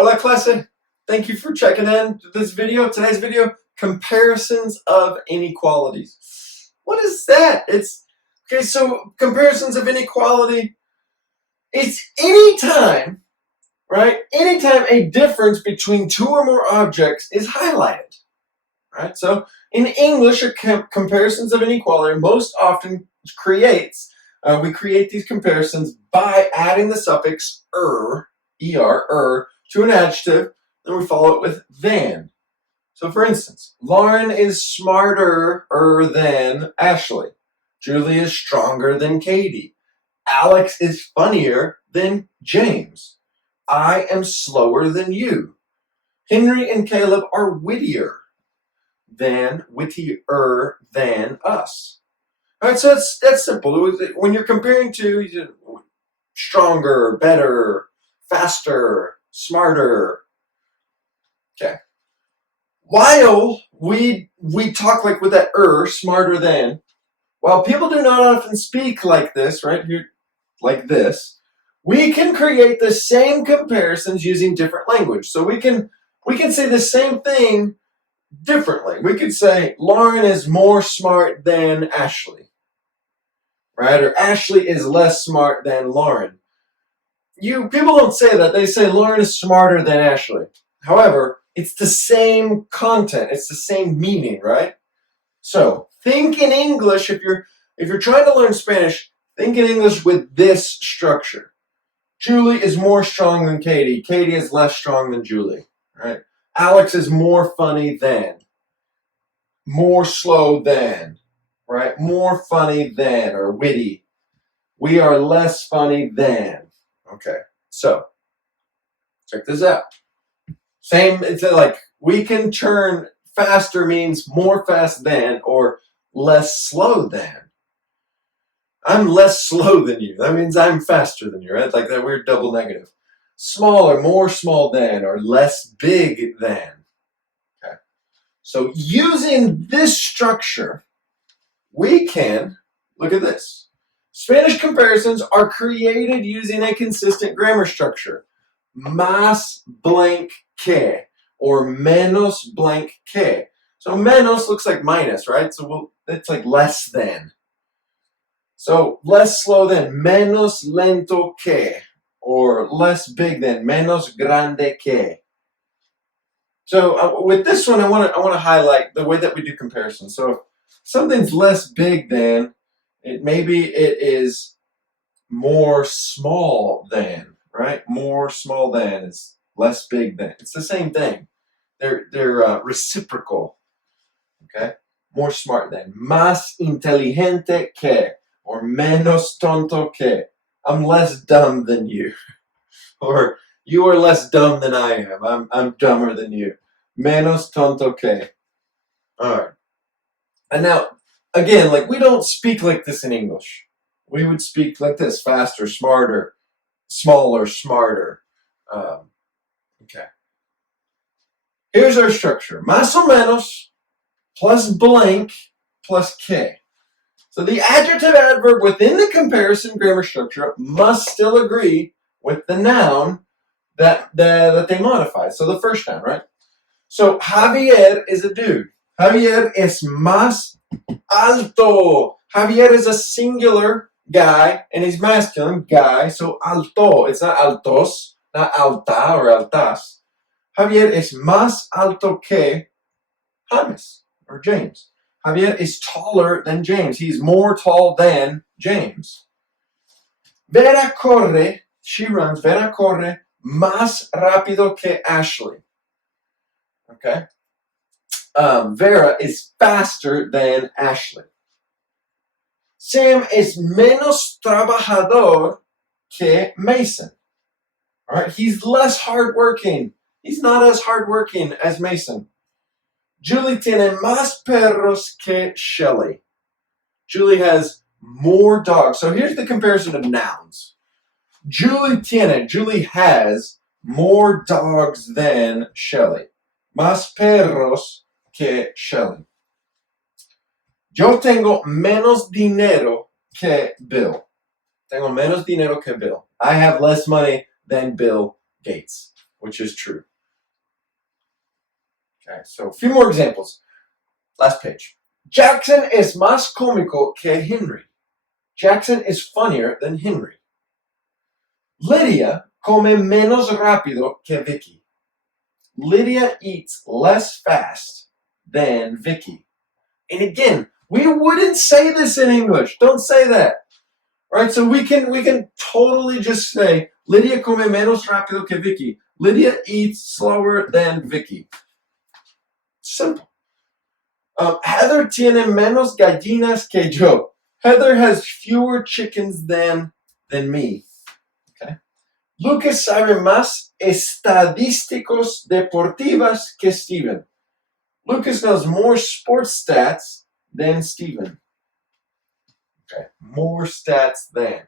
Hola clase, thank you for checking in to this video. Today's video, comparisons of inequalities. What is that? Okay, so comparisons of inequality, it's anytime, right? Anytime a difference between two or more objects is highlighted, right? So in English, comparisons of inequality most often we create these comparisons by adding the suffix er, to an adjective, then we follow it with than. So for instance, Lauren is smarter than Ashley. Julie is stronger than Katie. Alex is funnier than James. I am slower than you. Henry and Caleb are wittier than us. All right, so that's simple. When you're comparing to stronger, better, faster, smarter. Okay. While we talk like with that smarter than, while people do not often speak like this, right? Like this, we can create the same comparisons using different language. So we can say the same thing differently. We could say Lauren is more smart than Ashley, right? Or Ashley is less smart than Lauren. People don't say that. They say Lauren is smarter than Ashley. However, it's the same content. It's the same meaning, right? So think in English. If you're trying to learn Spanish, think in English with this structure. Julie is more strong than Katie. Katie is less strong than Julie, right? Alex is more funny than. More slow than, right? More funny than, or witty. We are less funny than. Okay, so check this out. It's like we can turn faster means more fast than or less slow than. I'm less slow than you. That means I'm faster than you, right? Like that weird double negative. Smaller, more small than, or less big than. Okay. So using this structure, we can, look at this. Spanish comparisons are created using a consistent grammar structure. Más blank que, or menos blank que. So menos looks like minus, right? So it's like less than. So less slow than, menos lento que, or less big than, menos grande que. So with this one, I want to highlight the way that we do comparisons. So if something's less big than, maybe it is more small than, right? More small than is less big than. It's the same thing. They're reciprocal. Okay. More smart than. Más inteligente que, or menos tonto que. I'm less dumb than you, or you are less dumb than I am. I'm dumber than you. Menos tonto que. All right. And now, again, like we don't speak like this in English. We would speak like this: faster, smarter, smaller, smarter. Okay. Here's our structure: más o menos plus blank plus que. So the adjective adverb within the comparison grammar structure must still agree with the noun that they modify. So the first noun, right? So Javier is a dude. Javier es más alto. Javier is a singular guy, and he's masculine, guy. So alto. It's not altos, not alta or altas. Javier es más alto que James or James. Javier is taller than James. He's more tall than James. Vera corre, she runs, Vera corre más rápido que Ashley. Okay? Vera is faster than Ashley. Sam is menos trabajador que Mason. All right? He's less hardworking. He's not as hardworking as Mason. Julie tiene más perros que Shelley. Julie has more dogs. So here's the comparison of nouns. Julie has more dogs than Shelley. Más perros que Shelley. Yo tengo menos dinero que Bill. Tengo menos dinero que Bill. I have less money than Bill Gates. which is true. Okay, so a few more examples. Last page. Jackson es más cómico que Henry. Jackson is funnier than Henry. Lydia come menos rápido que Vicky. Lydia eats less fast than Vicky. And again, we wouldn't say this in English. Don't say that. Right? So we can totally just say Lydia come menos rápido que Vicky. Lydia eats slower than Vicky. Simple. Heather tiene menos gallinas que yo. Heather has fewer chickens than me. Okay. Lucas sabe más estadísticos deportivas que Steven. Lucas knows more sports stats than Steven. Okay, more stats than.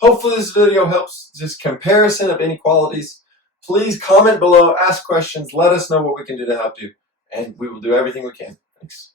Hopefully this video helps this comparison of inequalities. Please comment below, ask questions, let us know what we can do to help you, and we will do everything we can. Thanks.